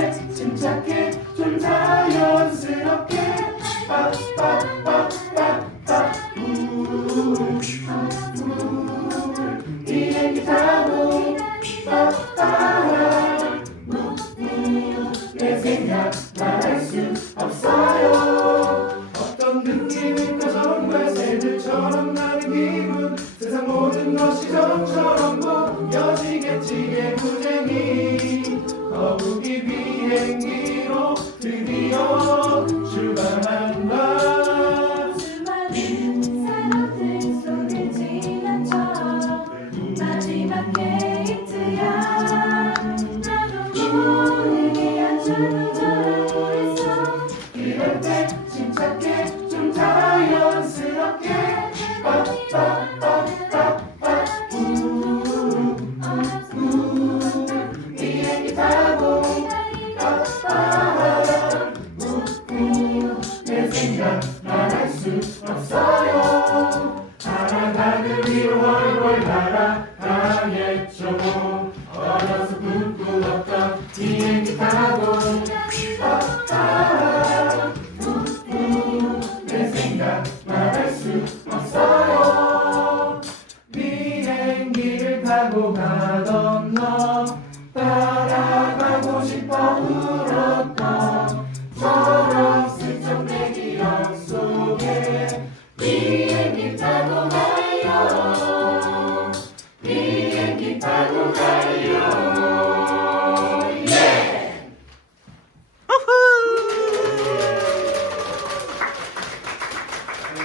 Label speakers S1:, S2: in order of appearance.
S1: 때 침착해 좀 자연스럽게 빠빠빠빠빠 비행기 타고 빠빠 내 생각 말할 수 없어요 어떤 느낌일까 정말 새들처럼 나는 기분 세상 모든 것이 저처 거북이 비 말할 수 없어요. 하늘 위로 월월 날아